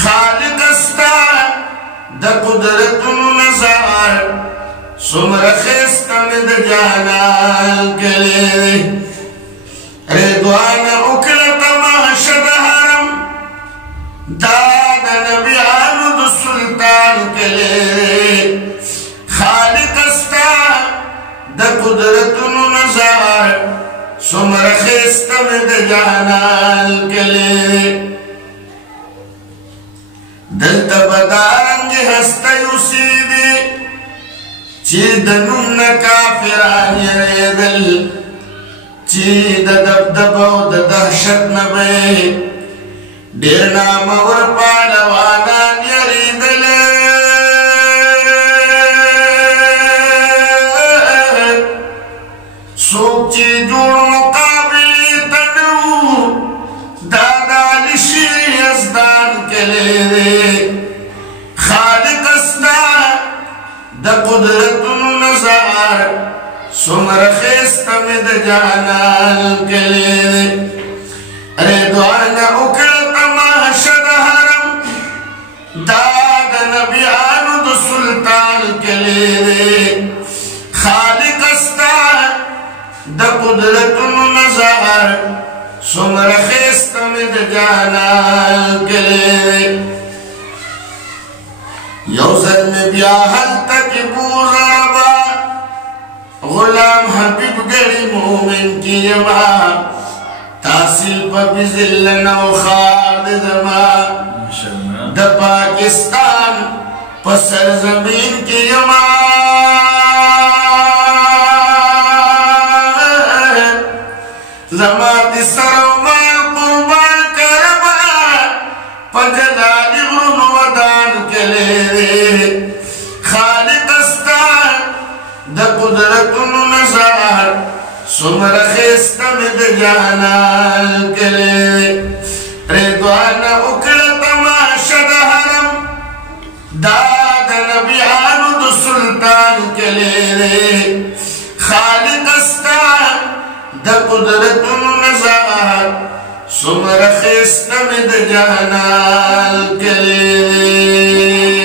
خالق استا د قدرتونو نظر سمره خسته مې د جانان کلی رضوان وکړه تماشه د حرم دا د نبیانو د سلطان کلی خالق استا د قدرتونو نظر سمره خسته مې د جانان کلی دلته بدارنګ هسته اوسېدې چې د نوم نه کافران یېرېدل چې د دبدبه او د دهشت نه به ډېر نامور پهلوانان یېرېدل څوک چې جوړ مقابلې ته نه وو دا د علي شیر یزدان کلی دی خالق استا د قدرتونو نظر څومره ښایسته مې د جانان کلی دی رضوانه وکړه تماشه د حرم دا د نبیانو د سلطان کلی دی خالق استا د قدرتونو نظر څومره ښایسته مې د جانان کلی دی یو ځل مې بیا هلته کې بوزربه غلام حبیب ګړي مومن کې یما تحصیل په بزل نو خار د زما د پاکستان په سرزمین کې یما زما د سر او مال قربان کربا په جلالي غرونو ودان کلی دی خالق استا د قدرتونو نظر څومره ښایسته مې د جانان کلی دی رضوانه وکړه تماشه د حرم دا د نبیانو د سلطان کلی دی خالق استا د قدرتونو نظر څومره ښایسته مې د جانان کلی دی